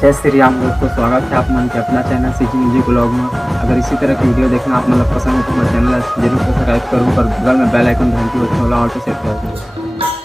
जय श्री राम दोस्तों, स्वागत है आप मन के अपना चैनल सिटी म्यूजिक ब्लॉग में। अगर इसी तरह की वीडियो देखना आप मतलब पसंद है तो मेरे चैनल जरूर सब्सक्राइब करूँ और बगल में बेल आइकन घंटी और ऑल पे सेट कर दूँ।